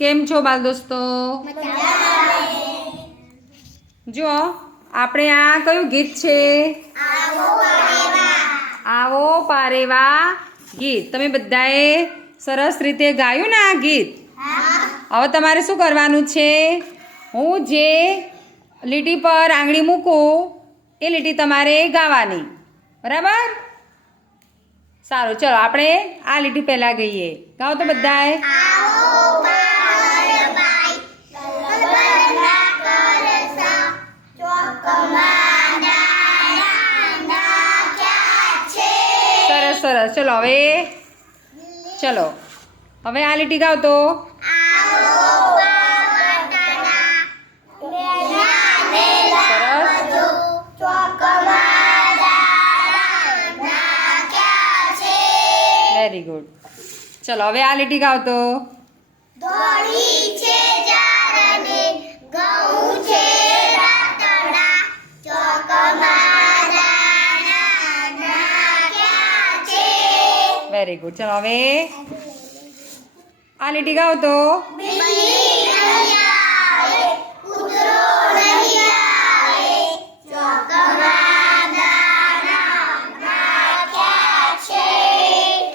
કેમ છો બાલ દોસ્તો? જો આપણે આ કયું ગીત છે? આવો પારેવા ગીત. તમે બધાએ સરસ રીતે ગાયું ને આ ગીત? હવે તમારે શું કરવાનું છે? હું જે લીટી પર આંગળી મૂકું એ લીટી તમારે ગાવાની, બરાબર? સારું, ચલો આપણે આ લીટી પહેલા ગઈએ. ગાઓ તો બધાએ. સરસ સરસ. ચલો હવે આ લીટી ગાઓ તો. Very good. ચલો હવે આ લીટી ગાઓ તો. Very good. ચલો હવે આ લીટી ગાઓ તો.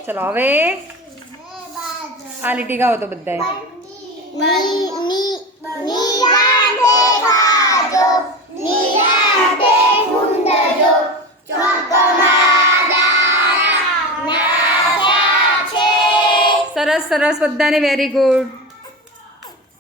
ચલો હવે આ લીટી ગાઓ તો બધાએ. સરસ સરસ બધાને. Very good.